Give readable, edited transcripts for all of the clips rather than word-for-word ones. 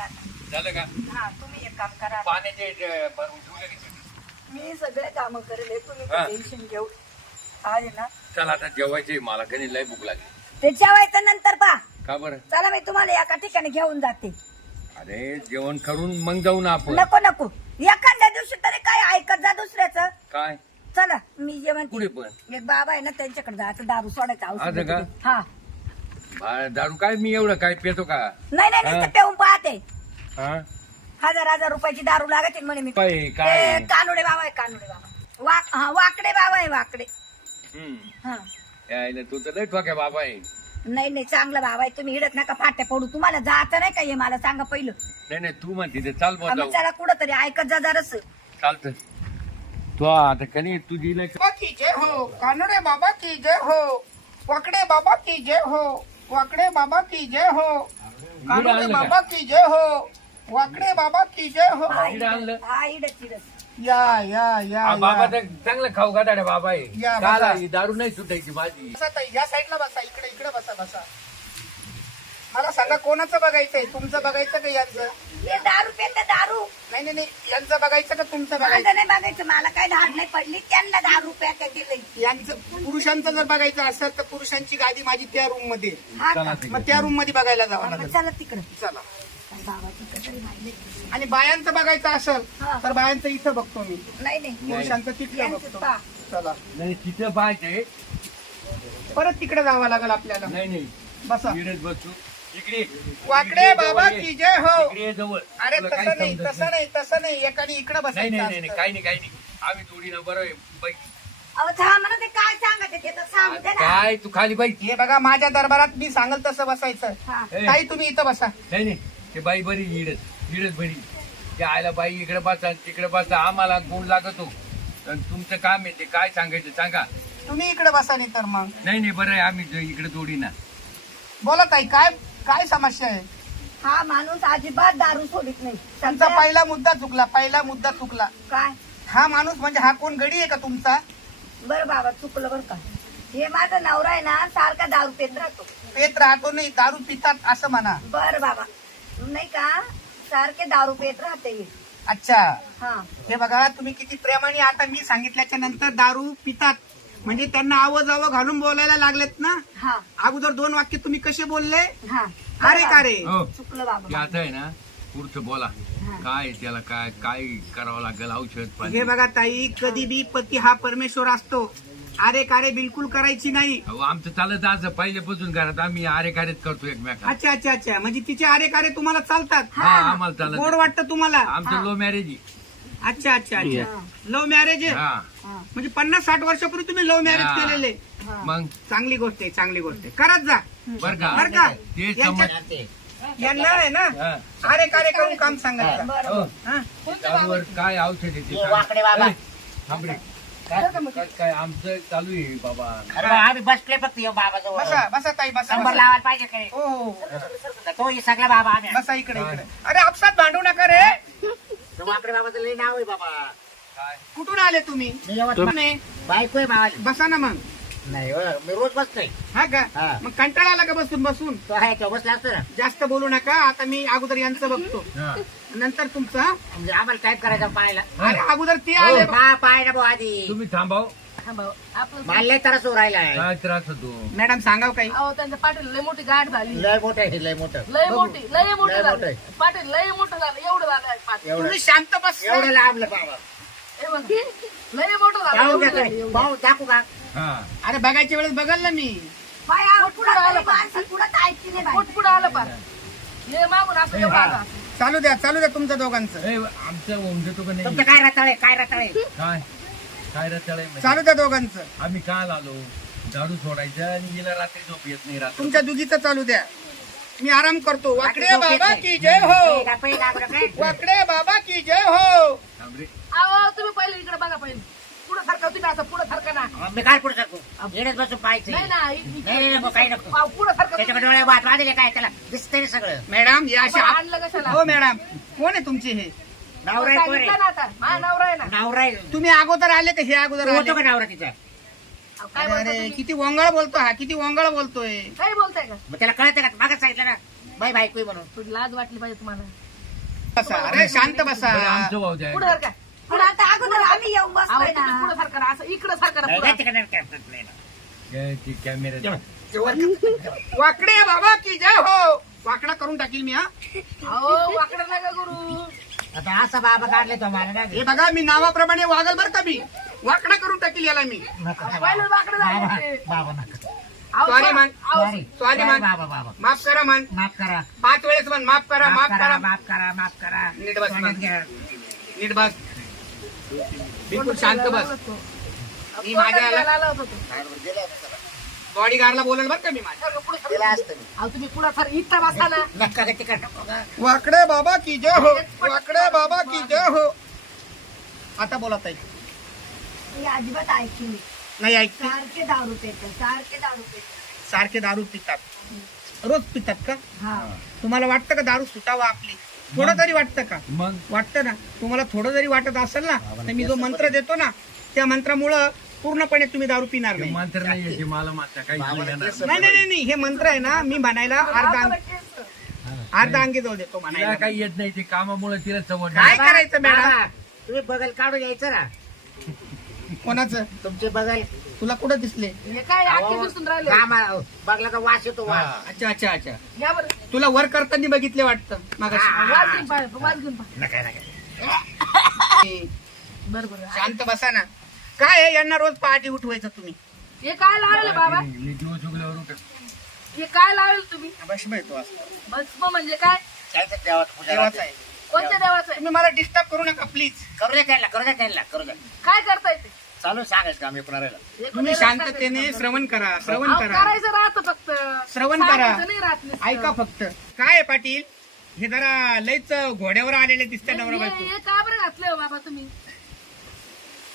आता झालं का? हा तुम्ही एक काम करा पाण्याचे भरून ठेवले नाही का? मी सगळे काम करेल तुम्ही हा. टेन्शन घेऊ आहे ना चला आता जेवायचे मला कधी लय भूक लागली. ते जेवायचं नंतर पा का बरं? चला मी तुम्हाला एका ठिकाणी घेऊन जाते अरे जेवण करून मग जाऊ ना आपण. नको नको एखाद्या दिवशी तरी काय ऐकत जा दुसऱ्याचं काय चला मी जेवण पुढे पण एक बाबा आहे ना त्यांच्याकडे जायचं दारू सोडायचं असं औषध का? देते. हा दारू काय मी एवढं काय पितो का? नाही नाही हा. नुसतं पेऊन पाहते हा 1000 रुपयाची दारू लागते म्हणे मी काय ते काय कानुडे बाबा आहे कानुडे बाबा वाकडे बाबा आहे वाकडे हा यायला तू तर लय ठोक्या बाबा आहे. नाही नाही चांगला बाबा आहे तुम्ही हिडत नका फाट्या पडू तुम्हाला जायचं नाही का हे मला सांगा पहिलं नाही नाही तू म्हणते ते चाल बा जाऊ. चला कुठं तरी ऐकत जा जरास चालत तू आता कनी तुझी लय बाबा की जय हो कानडे बाबा की जय हो वाकडे बाबा की जय हो वाकडे बाबा की जय हो कानडे आणलं का? बाबा की जय हो वाकडे बाबा की जय हो इकडं आणलं? हा हिडत हिडत या या या हा, बाबा या. तर चांगलं खाऊ गाठाड्या बाबा आहे. या, काला बसा. ही दारू नाही सुटायची माझी. बसा ताई या साईडला बसा इकडे इकडे बसा बसा मला सांगा कोणाचं बघायचंय तुमचं बघायचं का यांचं हे दारू पेत दारू नाही नाही नाही यांचं बघायचं का तुमचं माझं बघायचं नाही बघायचं मला काय धाड नाही पडली त्यांना 10 रुपया दिले यांचं पुरुषांचं जर बघायचं असेल तर पुरुषांची गादी माझी त्या रूम मध्ये हा चला का? तिकडे. मग त्या रूम मध्ये बघायला जावं मग लागेल चला तिकडे चला बाबाची कटरी राहिली. आणि बायांचं बघायचं असेल हा. तर बायांचं इथं बघतो मी नाही नाही पुरुषांचं तिथलं यांचं बघतो पहा. चला नाही तिथं पाहायचंय. परत तिकडे जावं लागेल आपल्याला नाही नाही बसा इकडेच बसू इकडे. वाकडे इकडे बाबा जवळ ये. की जय हो इकडे ये जवळ. अरे तुला काही तसं नाही समजत तसं नाही तसं नाही एकाने इकडे नाही बसायचं नाही नाही असतं. काही नाही काही नाही आम्ही थोडी ना बरं आहे. बाई, अहो थांब ना ते काय सांगत ते तर सांगू दे ना काय तू खाली बाई. हे बघा माझ्या दरबारात मी सांगल तसं बसायचं हा. ए, ताई तुम्ही इथं बसा नाही नाही ते बाई बरी इडच बरी ते आयला बाई इकडे बसा तिकडे बसा आम्हाला गुण लागतो आणि तुमचं काम आहे ते काय सांगायचं सांगा. तुम्ही इकडे बसा नाही तर मग नाही नाही बरं आहे आम्ही इकडे जोडी ना. बोला ताई काय काय समस्या आहे हा माणूस अजिबात दारू सोडित नाही तुमचा पहिला मुद्दा चुकला काय हा माणूस म्हणजे हा कोण गडी आहे का तुमचा बरं बाबा चुकलं बरं का हे माझा नवरा आहे ना सारखा दारू पेत राहतो पेत राहतो नाही दारू पितात असं म्हणा बरं बाबा नाही का सारखे दारू पेत राहते हे. अच्छा हा हे बघा तुम्ही किती प्रेमाने आता मी सांगितल्याच्या नंतर दारू पितात म्हणजे त्यांना आवाजावं घालून बोलायला लागलेत ना हा अगोदर 2 वाक्य तुम्ही कसे बोलले हा अरे का रे हो चुकलं ते बाबा आता आहे ना पुढचं बोला काय त्याला काय काय करावं लागेल औषध पाणी. हे बघा ताई कधी बी पती हा परमेश्वर असतो अरे कारे बिलकुल करायची नाही अहो, आमचं चालत आज पहिल्यापासून घरात आम्ही आरे कार्यच करतो एकमेकांना. अच्छा अच्छा अच्छा म्हणजे तिचे अरे कारे तुम्हाला चालतात हा आम्हाला गोड चालत वाटतं तुम्हाला आमचं लो मॅरेज अच्छा अच्छा अच्छा लव्ह मॅरेज आहे हा म्हणजे 50-60 वर्षापूर्वी तुम्ही लव्ह मॅरेज हा. केलेले मग चांगली गोष्ट आहे चांगली गोष्ट आहे करत जा बर का बर का ते यांना आहे ना हा. अरे कारे करून काम सांगायचं हो. हा? त्यावर काय औषध आहे ते वाकडे बाबा. ए, थांब रे. काय आमचं चालू आहे बाबा. अरे बा, आम्ही बसले फक्त यो बाबाजवळ बसा बसा ताई बसा नंबर बसा. लावायला पाहिजे काय हो हो हो. तो ही सगळा बाबा आम्ही बसा इकडे इकडे अरे आपसात भांडू नका रे तो वाकडे बाबाचं लई नाव आहे बाबा काय कुठून आले तुम्ही मी यवतमाळ. नाही. बायको आहे बाबा बसा ना मग नाही हो, मी रोज बसतोय हा का हा. मग कंटाळा आला का बसून बसून तो आहे तो बसला असतो ना जास्त बोलू नका आता मी अगोदर यांचं बघतो हा. नंतर तुमचं हा? म्हणजे आम्हाला टाईप करायचा पाहायला अरे अगोदर ते आले पाय ना भाऊ आधी तुम्ही थांबाव मला लय त्रास होऊ राहिलाय काय त्रास होतो. मॅडम सांगाव काही अहो त्यांच्या पाटील लय मोठी गाठ झाली लय मोठं आहे लय मोठं लय मोठी लय मोठं लय झालं मोठं आहे. पाटील लय मोठं झालं एवढं झालं पाटील एवढं तुम्ही शांत बस एवढं लांबलं बाबा हे बघ, लय मोठं झालं भाऊ एवढं घ्या झालं, काय? एवढं. भाऊ दाखवू का हा अरे बघायच्या वेळेस बघाल ना मी बाया पोट पुढं पुढं आलं तरी का? माणसं पुढं तर ऐकते नाही बाई. पोट पुढं आलं पार हे मागून असं एवढं आलं. चालू द्या तुमच्या दोघांचं ए, आमचं होऊन देतो का तुमचं नाही काय रताळे काय रताळे काय काय रचाळे चालू द्या दोघांचं आम्ही काल आलो दारू सोडायचं आणि गेला रात्री झोप येत नाही रात्री. तुमच्या दुगीचं चालू द्या मी आराम करतो वाकडे बाबा की जय हो वाकडे बाबा की जय हो थांब रे. अहो तुम्ही पहिले इकडे बघा पहिले पुढं सरका तुम्ही असं पुढं सरका ना मी काय पुढे सरकू येण्यात बसून पाहायचं नाही ना नाही नको काही नको पुढं सरका त्याच्याकडे डोळे वाट वाढले काय त्याला दिसतंय ना सगळं मॅडम या अशा आणलं कशाला हो मॅडम कोण आहे तुमचे हे नवरा आहे कोण सांगितलं ना आता हा नवरा आहे ना नवरा आहे तुम्ही अगोदर आले का हे अगोदर तो आले होतो का नवरा तिचा अहो, काय अरे बोलता अरे तुम्ही? किती वंगळ बोलतो हा किती वंगळ बोलतोय काय बोलताय का मग त्याला कळतं का मागच सांगितलं ना बाई बायको आहे म्हणून थोडी लाज वाटली पाहिजे तुम्हाला बसा, अरे शांत बसा. बरं, आमचं भाऊ द्या. पुढे सर काय पण आता अगोदर आम्ही येऊन बसतोय ना. पुढे सारखा ना असं इकडे सारखा नाही, ना तिकडे नाही. काय ते कॅमेरा वाकडे बाबा की जय हो. वाकडा करून टाकील मी. हा अहो वाकडं नका गुरु आता असा बाबा काढले तो मला ना हे बघा, मी नावाप्रमाणे वागल बर का. मी वाकडा करून टाकील याला मी. पहिलं वाकडं झालं ते. बाबा नका अहो, सॉरी मान, सॉरी सॉरी मान. बाबा बाबा माफ करा मान. माफ करा 5 वेळेस मान. माफ करा, माफ करा. माफ करा माफ करा नीट बस मान. घ्या. नीट बस. बिलकुल शांत बस. मी माझ्या पोटात आला होता तो. बॉडीगार्डला बोलल बर का मी माझ्या. अहो तुम्ही पुढे सर इथं बसा ना नका का तिकडे नको का? वाकडे बाबा की जय हो. वाकडे बाबा की जय हो. आता बोला ताई. ही अजिबात ऐकली नाही. नाही ऐकते. सारखे दारू पेतात, सारखे दारू पेतात. सारखे दारू पितात. रोज पितात का? हा. तुम्हाला वाटतं का दारू सुटावा आपली? थोडं तरी वाटतं का? मग वाटतं ना. तुम्हाला थोडं जरी वाटत असेल ना, तर मी जो मंत्र देतो ना, त्या मंत्रामुळं पूर्णपणे तुम्ही दारू पिणार ते नाही. मंत्र नाहीये ते मला मागता काही नाही, हे मंत्र आहे ना, मी म्हणायला अर्धा अंगी जाऊ देतो तिला म्हणायला. काही येत नाही ते कामामुळे तिला सवड काय नाही. करायचं मॅडम? बाबा, तुम्ही बगल काढून यायचं ना कोणाचं? तुमचे बगल तुला कुठं दिसले? हे काय आखी दिसून राहिले बगलाचा वास येतो वास अच्छा अच्छा अच्छा. या बरं तुला वर करताना बघितले वाटतं मागाशी. वाज घेऊन पाय वाज घेऊन पाय नका नका बरं बरं शांत बसा ना. काय आहे, यांना रोज पहाटे उठवायचं तुम्ही? हे काय लावले बाबा मी दिवस उगल्यावर उठत. हे काय लावेल तुम्ही भस्म येतो असं. भस्म म्हणजे काय चालतं देवाचं पूजा देवाचं आहे. कोणत्या देवाचं आहे तुम्ही मला डिस्टर्ब करू नका प्लीज. करू द्या त्यांना करू द्या काय करता येते चालू सांगायचं आम्ही पुन्हा तुम्ही शांततेने श्रवण करा, श्रवण करा, करायचं राहतं फक्त श्रवण करा. सांगायचं नाही राहत नुसतं. ऐका फक्त. काय आहे पाटील, हे जरा लयच घोड्यावर आलेले दिसते नवरा बायको. हे का बरं घातले हो बाबा तुम्ही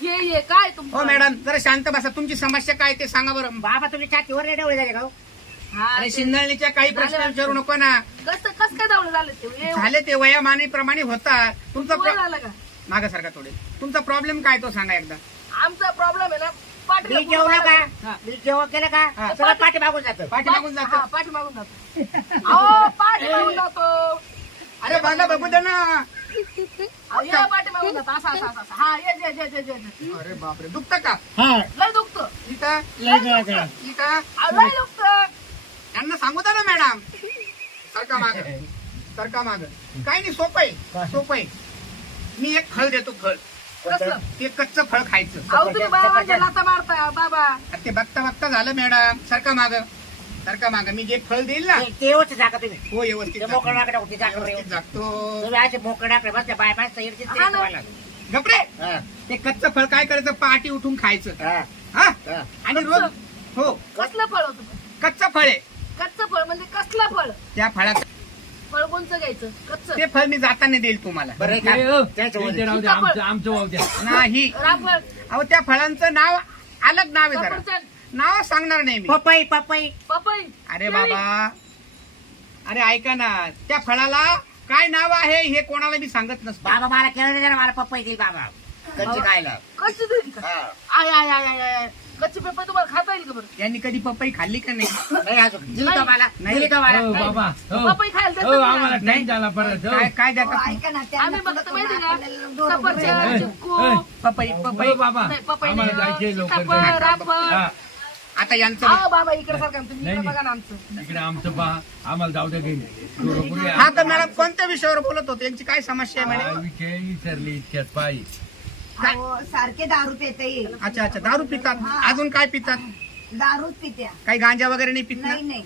हे काय हो तुमचं मॅडम, जरा शांत बसा. तुमची समस्या काय ते सांगा बरं. बाबा तुम्ही छातीवर नाही डवळे झाले का हो? हा, अरे ते- शिंदळणीच्या काही प्रश्न झाले विचारू नको ना. कसं काय दावलं झालं ते हे झाले ते वयामानेप्रमाणे होतात. तुमचा वय झालं का मागासारखा थोडे. तुमचा प्रॉब्लेम काय तो सांगा एकदा. आमचा प्रॉब्लेम आहे ना पाठीला मी जेवलं पुढं का मी जेवण केलं का हा. सगळं पाठी मागून जातं पाठीमागून हा, जातो. पाठी मागून जातो अहो पाठी मागून जातो अरे बघा बघू दे ना. अहो, या पाठी मागून जातो असं हा ये अरे बापरे, दुखतं का? हा लय दुखतं इथं लय जवळ इथं अहो, लय दुखतं त्यांना सांगू द्या ना मॅडम. सरका माग, सरका माग. काही नाही, सोपं आहे, सोपं आहे. मी एक फळ देतो, फळ. कसलं ते कच्चं फळ खायचं. अहो तुम्ही बाबांच्या लाता मारता बाबा अरे ते बघता बघता झालं मॅडम. सरका माग, सरका माग. मी जे फळ देईल ना, ते व्यवस्थित जागा तुम्ही हो व्यवस्थित ते मोकळं नाकडे होती जागा व्यवस्थित जागतो. तुम्ही असे मोकळं नाकडे बसते बाय पाच येडचीच हा ना. तुम्हाला गपरे. हा, ते कच्चं फळ काय करायचं, पहाटे उठून खायचं. हा, हा, हा. आणि रोज हो कसलं फळ होतं कच्चं फळ आहे. कच्चं फळ म्हणजे कसलं फळ त्या फळाचं फळ कोणचं घ्यायचं कच्चं ते फळ मी जाताना देईल तुम्हाला. बरं एक ते, काम. त्याच्या ते वर. राहू द्या, आमचं भाऊ द्या. नाही, रामफळ अहो त्या फळांचं नाव अलग नाव आहे. जरा सफरचंद नाव सांगणार नाही मी. पपई पपई पपई अरे बाबा, अरे ऐका ना, त्या फळाला काय नाव आहे हे कोणाला मी सांगत नसतो. बाबा मला केलं नाही मला पपई देईल बाबा कच्ची खायला कच्ची देईल का हा. I I I I I कच्ची पेपर तुम्हाला खाता येईल का बरं यांनी कधी पपई खाल्ली का नाही? नाही अजून दिली तो मला नाही. दिली तो मला हो बाबा, हो. पपई खायला देतात हो, ना. आम्हाला टाइम झाला परत. हो. काय काय हो, देतात? ऐका ना, त्यांना आम्ही पुढं बघतो करून माहिती आपल्याला का दोन रुपये सफरचंद ए, चिक्कू ए. पपई पपई हो बाबा, नाही, पपई आम्हाला नाही, जायचे लवकर. सीताफळ, रामफळ. हा, आता यांचं हा बाबा इकडे सारखं तुम्ही नाही, इकडे नाही. बघा ना आमचं इकडे आमचं पहा, आम्हाला जाऊ द्या काही. हा तर मॅडम कोणत्या विषयावर बोलत होते, यांची काय समस्या आहे मॅडम? विषय विसरली इतक्यात पायी. अहो, सारखे दारू पेता येईल. अच्छा अच्छा, दारू पितात. अजून काय पितात? दारूच पित्या काही गांजा वगैरे नाही पित ना? नाही नाही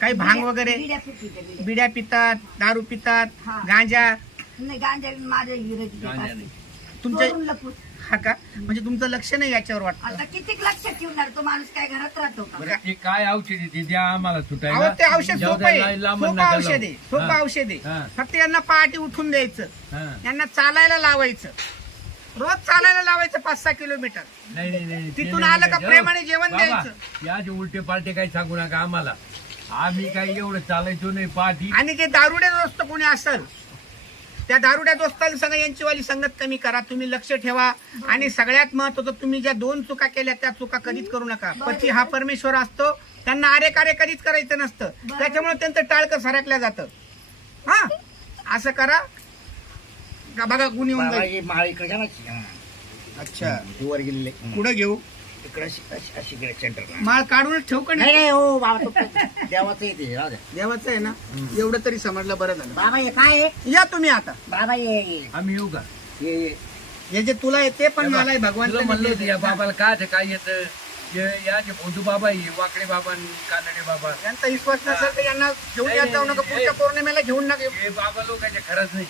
काही भांग वगैरे? बिड्या पित्या बिड्या. बिड्या पितात, दारू पितात, हा. गांजा. नाही गांजा माझ्या विरोधी गांजा नाही. तुमच्या चोरून लपून. हा का? म्हणजे तुमचं लक्ष नाही याच्यावर वाटतं. आता किती लक्ष ठेवणार तो माणूस काय घरात राहतो का? बरं, ते काय औषध आहे ते द्या आम्हाला अहो सुटायला. ते औषध जाऊ सोपं द्या, आहे, लांब सोपं नका औषध आहे, जाऊ. सोपं हा. औषध आहे. हा. फक्त यांना पहाटे उठून द्यायचं, हा. यांना चालायला लावायचं. रोज चालायला लावायचं 5-6 किलोमीटर. नाही नाही नाही ते तिथून नाही आलं का द्यायचं. प्रेमाने जेवण बाबा, द्यायचं. या जे उलटे पालटे काही सांगू नका आम्हाला. आम्ही काही एवढं चालायचो नाही पाठी. आणि जे दारुड्या दोस्त कोणी असेल, त्या दारुड्या दोस्तांना सांगा यांची वाली संगत कमी करा. तुम्ही लक्ष ठेवा. आणि सगळ्यात महत्वाचं, तुम्ही ज्या 2 चुका केल्या त्या चुका कधीच करू नका. पती हा परमेश्वर असतो, त्यांना आरे कार्य कधीच करायचं नसतं. त्याच्यामुळे त्यांचं टाळकं सरकल्या जातं. हा, असं करा. बघा गुण येऊन बाबा जाईल. हे माळ इकडे घ्या ना. अच्छा ती वर गेलेले पुढे घेऊ इकडे अशी गेले सेंटरला. माळ काढूनच ठेवू का नाही नाही नाही हो बाबा तो देवाचं येते राहू द्या. देवाचं आहे ना एवढं तरी समजलं बरं झालं. बाबा हे काय आहे या तुम्ही आता बाबा हे आम्ही येऊ का हे जे तुला येते पण मला भगवान तुला म्हणलं होतं या बाबाला काय येतं या जे भोंदू बाबा आहे वाकडे बाबा आणि कानडे बाबा यांचा विश्वास नसेल तर यांना घेऊन येत जाऊ नका. पुढच्या पौर्णिमेला घेऊन नका येऊ. हे बाबा लोकांचे खरंच नाही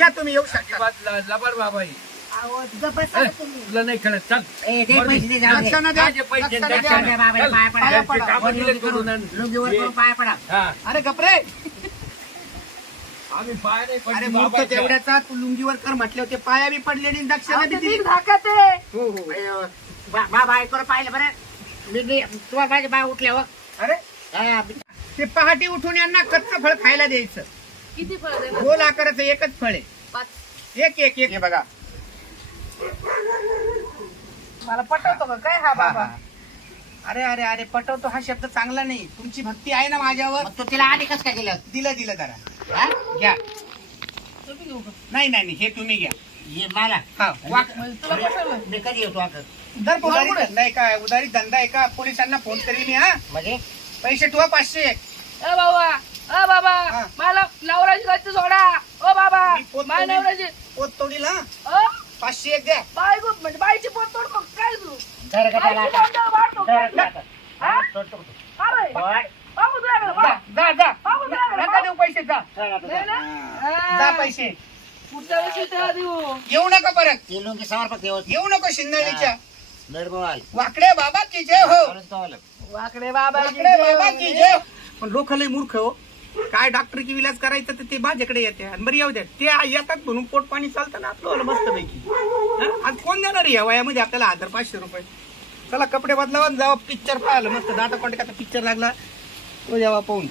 या तुम्ही येऊ शकता. अजिबात लबाड बाबा आहे अहो, गप्प बसा ना तुम्ही. तुला नाही कळत चल ए, दे पैसे दे जाऊ दे. लक्षानं द्या. माझे पैसे लक्षानं द्या. द्या. द्या, बाबा, पाया पडा. चल, त्यांचे कामं दिलेत करून आण. लुंगीवर करून पाया पडा. हा अरे गपरे आम्ही पाय नाही अरे पडले मूर्ख बाबाच्या. तेवढ्याचा तू लुंगीवर कर म्हटले होते पाया बी पडले आणि अहो, दक्षिणा बी ते दिली. नीट झाका ते. हो हो अयो, बाबा ऐकून पाहिलं बरं मी तुम्हाला माझे बाय उठले हो अरे हा, ते पहाटे उठून यांना कच्चं फळ खायला द्यायचं. किती फळ देणार? गोल आकाराचं एकच फळ आहे. 5. एक एक एक हे बघा. मला पटवतो का काय हा बाबा? अरे अरे अरे पटवतो हा शब्द चांगला नाही. तुमची भक्ती आहे ना माझ्यावर. मग तू तिला आधी कसं काय केलं दिलं दिलं जरा हा? घ्या. तुम्ही घेऊ का? नाही नाही नाही, हे तुम्ही घ्या. हे मला हा वाक म्हणजे तुला कसं मी कधी येतो आता उधार उधारी धंदा आहे का? उधारी धंदा आहे का? पोलिसांना फोन करीन मी. हा म्हणजे पैसे ठेवा 500. ए बाबा हा. बाबा मला नवराची गच्च सोडा. ओ बाबा मी पोत माझ्या तोडील. नवराची पोत तोडील हा. अ? 500 एक द्या. बायको म्हणजे बाईची पोत तोडतो काय तू? धर का त्याला बाईची आता? पोत वाढतो धर काय? का आता? हा? सोडतो का तू? का रे? सोड. बाबू तुझ्याकडे जा बा. जा जा. बाबू तुझ्याकडे नका बा. देऊ पैसे जा. सोड आता, नाही सोड. ना? जा हा. पैसे. पुढच्या वर्षी त्याला देऊ. येऊ नका परत. ती लुंगी समर्पक देवस येऊ नको शिंदळीच्या. नरबवाल वाकडे बाबा की जय हो. वाकडे बाबा वाकडे बाबा की जय. पण लोक लय मूर्ख हो. काय डॉक्टर की विलाज करायचं तर ते माझ्याकडे येते आणि बरं येऊ द्या. ते येतात म्हणून पोट पाणी चालतं ना आपलं मस्त पैकी. आज कोण देणार या वयामध्ये आपल्याला 1500 रुपये? चला कपडे बदलावा जावा पिक्चर पाहिलं मस्त दाटा कॉन्टॅक्टचा पिक्चर लागला तो जेव्हा पाहून